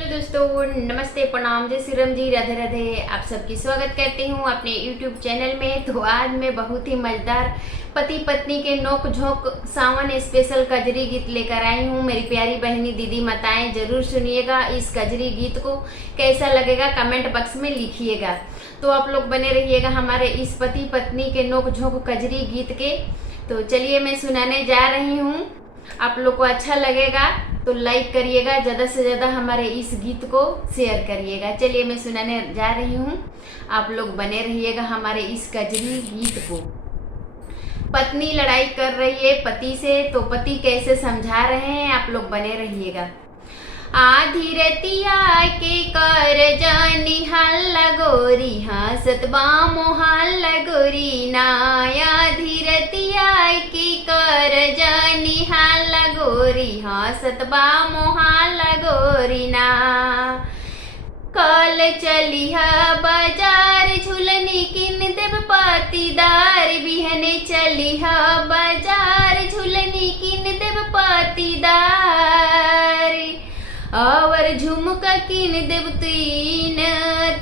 हेलो दोस्तों, नमस्ते, प्रणाम, जय श्री राम जी, राधे राधे। आप सबकी स्वागत करती हूँ अपने यूट्यूब चैनल में। तो आज मैं बहुत ही मजेदार पति पत्नी के नोक झोंक सावन स्पेशल कजरी गीत लेकर आई हूँ। मेरी प्यारी बहनी दीदी माताएं जरूर सुनिएगा। इस कजरी गीत को कैसा लगेगा कमेंट बॉक्स में लिखिएगा। तो आप लोग बने रहिएगा हमारे इस पति पत्नी के नोक झोंक कजरी गीत के। तो चलिए मैं सुनाने जा रही हूँ। आप लोग को अच्छा लगेगा तो लाइक करिएगा, ज़्यादा से ज़्यादा हमारे इस गीत को शेयर करिएगा। चलिए मैं सुनाने जा रही हूँ, आप लोग बने रहिएगा हमारे इस कजरी गीत को। पत्नी लड़ाई कर रही है पति से, तो पति कैसे समझा रहे हैं, आप लोग बने रहिएगा। आधी रतिया के कर जानी हल्ला गोरी, हंसत बामो हल्ला गोरी ना। आधी रतिया के कर जानी हल्ला गोरी, हंसत बामो हल्ला गोरी ना। कल चली है बाजार झुलनी किन देव पातीदार, बिहने चली है बाजार झुलनी किन देव पातीदार। और झुमका किन देव तीन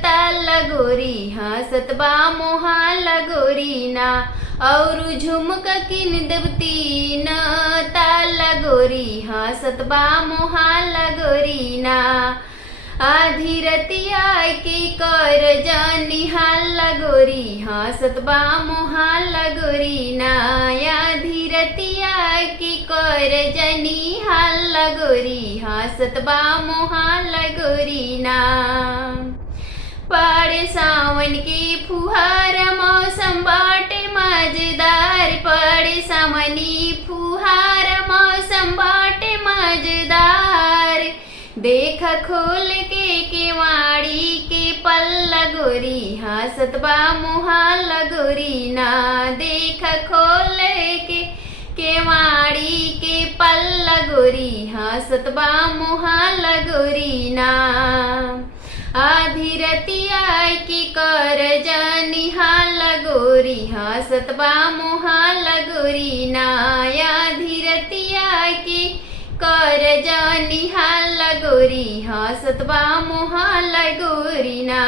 ताला गोरी, हंसत बामो हाला गोरी ना। और झुमका किन देव तीन ताला गोरी, हंसत बामो हाला गोरी ना। आधी रतिया के कर जानी हल्ला गोरी, हंसत बामो हल्ला गोरी ना। आधी रतिया के कर जानी हल्ला गोरी, हंसत बामो हल्ला गोरी ना। पड़े सावन के फुहार मौसम बाटे मजेदार, पड़े सावनी फुहार मौसम बाटे मजेदार। देखा खोल के केवाड़ी के पल्ला गोरी, हंसत बामो हल्ला गोरी ना। देखा खोल के केवाड़ी के पल्ला गोरी, हंसत बामो हल्ला गोरी ना। आधी रतिया की कर जानी हल्ला गोरी, हंसत बामो हल्ला गोरी ना। आधी रतिया की कर जानी हल्ला गोरी, हंसत बामो हल्ला गोरी ना।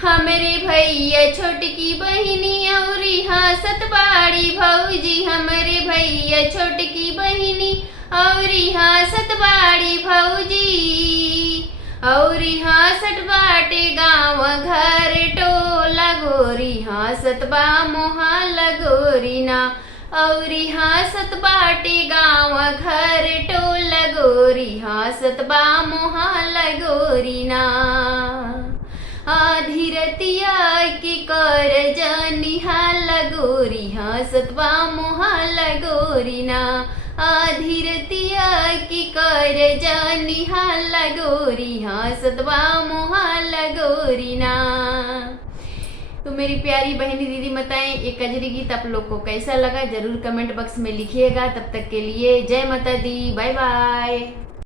हमरे भैया छोटकी बहिनी औरी हंसत बाड़ी भौजी, हमरे भैया छोटकी बहिनी औरी हंसत बाड़ी भौजी। औरी हंसत बाटे गाँव घर टोला गोरी, हंसत बामो हल्ला गोरी ना। औरी हंसत बाटे गाँव घर टोला गोरी, हंसत बामो हल्ला गोरी ना। आधी रतिया के कर जानी हल्ला गोरी, हंसत बामो हल्ला गोरी ना। आधी रतिया की कर जानी हल्ला गोरी, हंसत बामो हल्ला गोरी ना। तो मेरी प्यारी बहनी दीदी माताएं, ये कजरी गीत आप लोग को कैसा लगा जरूर कमेंट बॉक्स में लिखिएगा। तब तक के लिए जय माता दी, बाय बाय।